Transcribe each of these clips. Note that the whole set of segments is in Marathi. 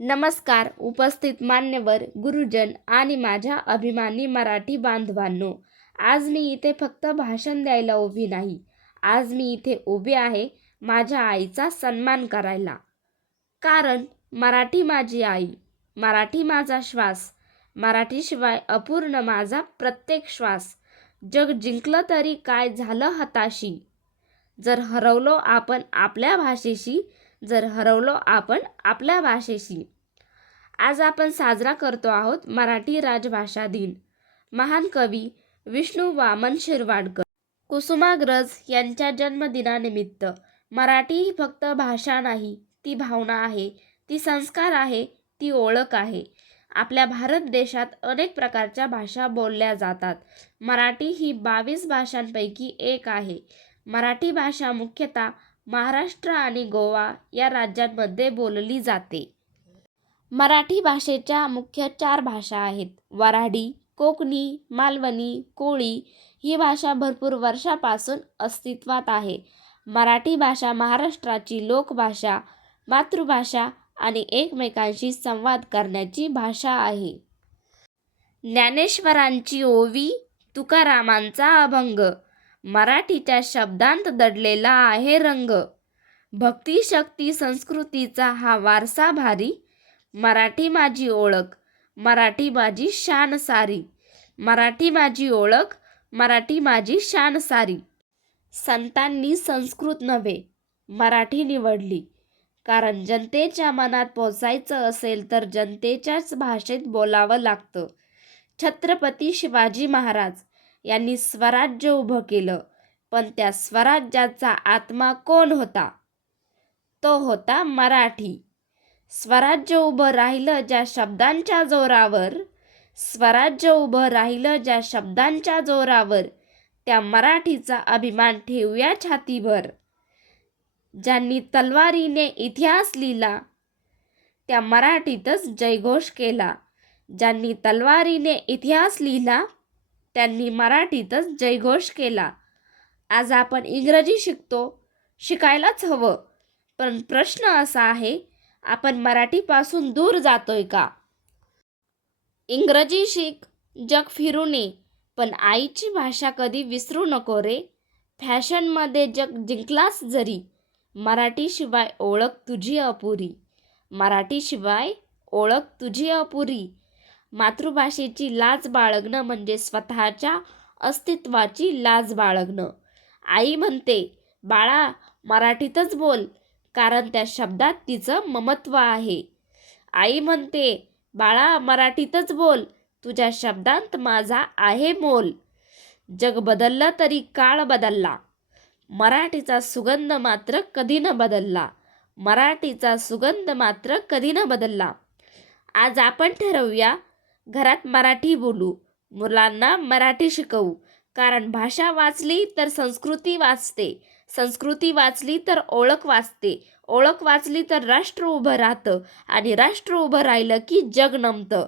नमस्कार उपस्थित मान्यवर गुरुजन आणि माझ्या अभिमानी मराठी बांधवांनो. आज मी इथे फक्त भाषण द्यायला उभी नाही. आज मी इथे उभी आहे माझ्या आईचा सन्मान करायला. कारण मराठी माझी आई, मराठी माझा श्वास, मराठीशिवाय अपूर्ण माझा प्रत्येक श्वास. जग जिंकलं तरी काय झालं हताशी, जर हरवलो आपण आपल्या भाषेशी, जर हरवलो आपण आपल्या भाषेशी. आज आपण साजरा करतो आहोत मराठी राजभाषा दिन. महान कवी विष्णू वामन शिरवाडकर, कुसुमाग्रज यांच्या जन्मदिनानिमित्त. मराठी ही फक्त भाषा नाही, ती भावना आहे, ती संस्कार आहे, ती ओळख आहे. आपल्या भारत देशात अनेक प्रकारच्या भाषा बोलल्या जातात. मराठी ही 22 भाषांपैकी एक आहे. मराठी भाषा मुख्यतः महाराष्ट्र आणि गोवा या राज्यांमध्ये बोलली जाते. मराठी भाषेच्या मुख्य 4 भाषा आहेत. वऱ्हाडी, कोकणी, मालवणी, कोळी. ही भाषा भरपूर वर्षापासून अस्तित्वात आहे. मराठी भाषा महाराष्ट्राची लोकभाषा, मातृभाषा आणि एकमेकांशी संवाद करण्याची भाषा आहे. ज्ञानेश्वरांची ओवी, तुकारामांचा अभंग, मराठीच्या शब्दांत दडलेला आहे रंग. भक्ती शक्ती संस्कृतीचा हा वारसा भारी, मराठी माझी ओळख, मराठी माझी शान सारी. मराठी माझी ओळख, मराठी माझी शान सारी. संतांनी संस्कृत नव्हे मराठी निवडली, कारण जनतेच्या मनात पोचायचं असेल तर जनतेच्याच भाषेत बोलावं लागतं. छत्रपती शिवाजी महाराज यांनी स्वराज्य उभं केलं, पण त्या स्वराज्याचा आत्मा कोण होता? तो होता मराठी. स्वराज्य उभं राहिलं ज्या शब्दांच्या जोरावर, स्वराज्य उभं राहिलं ज्या शब्दांच्या जोरावर, त्या मराठीचा अभिमान ठेवूया छातीवर. ज्यांनी तलवारीने इतिहास लिहिला, त्या मराठीतच जयघोष केला. ज्यांनी तलवारीने इतिहास लिहिला, त्यांनी मराठीतच जयघोष केला. आज आपण इंग्रजी शिकतो, शिकायलाच हवं, पण प्रश्न असा आहे, आपण मराठीपासून दूर जातोय का? इंग्रजी शिक, जग फिरून ये, पण आईची भाषा कधी विसरू नको रे. फॅशनमध्ये जग जिंकलास जरी, मराठीशिवाय ओळख तुझी अपुरी. मराठीशिवाय ओळख तुझी अपुरी. मातृभाषेची लाज बाळगणं म्हणजे स्वतःच्या अस्तित्वाची लाज बाळगणं. आई म्हणते, बाळा मराठीतच बोल, कारण त्या शब्दात तिचं ममत्व आहे. आई म्हणते, बाळा मराठीतच बोल, तुझ्या शब्दांत माझा आहे मोल. जग बदललं तरी काळ बदलला, मराठीचा सुगंध मात्र कधी न बदलला. मराठीचा सुगंध मात्र कधी न बदलला. आज आपण ठरवूया, घरात मराठी बोलू, मुलांना मराठी शिकवू, कारण भाषा वाचली तर संस्कृती वाचते, संस्कृती वाचली तर ओळख वाचते, ओळख वाचली तर राष्ट्र उभं राहतं, आणि राष्ट्र उभं राहिलं की जग नमतं.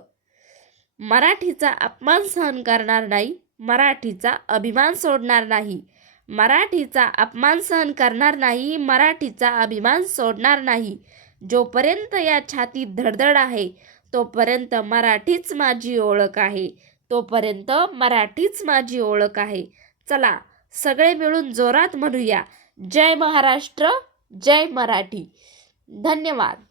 मराठीचा अपमान सहन करणार नाही, मराठीचा अभिमान सोडणार नाही. मराठीचा अपमान सहन करणार नाही, मराठीचा अभिमान सोडणार नाही. जोपर्यंत या छातीत धडधड आहे, तोपर्यंत मराठीच माझी ओळख आहे, तोपर्यंत मराठीच माझी ओळख आहे. चला सगळे मिळून जोरात म्हणूया, जय महाराष्ट्र, जय मराठी. धन्यवाद.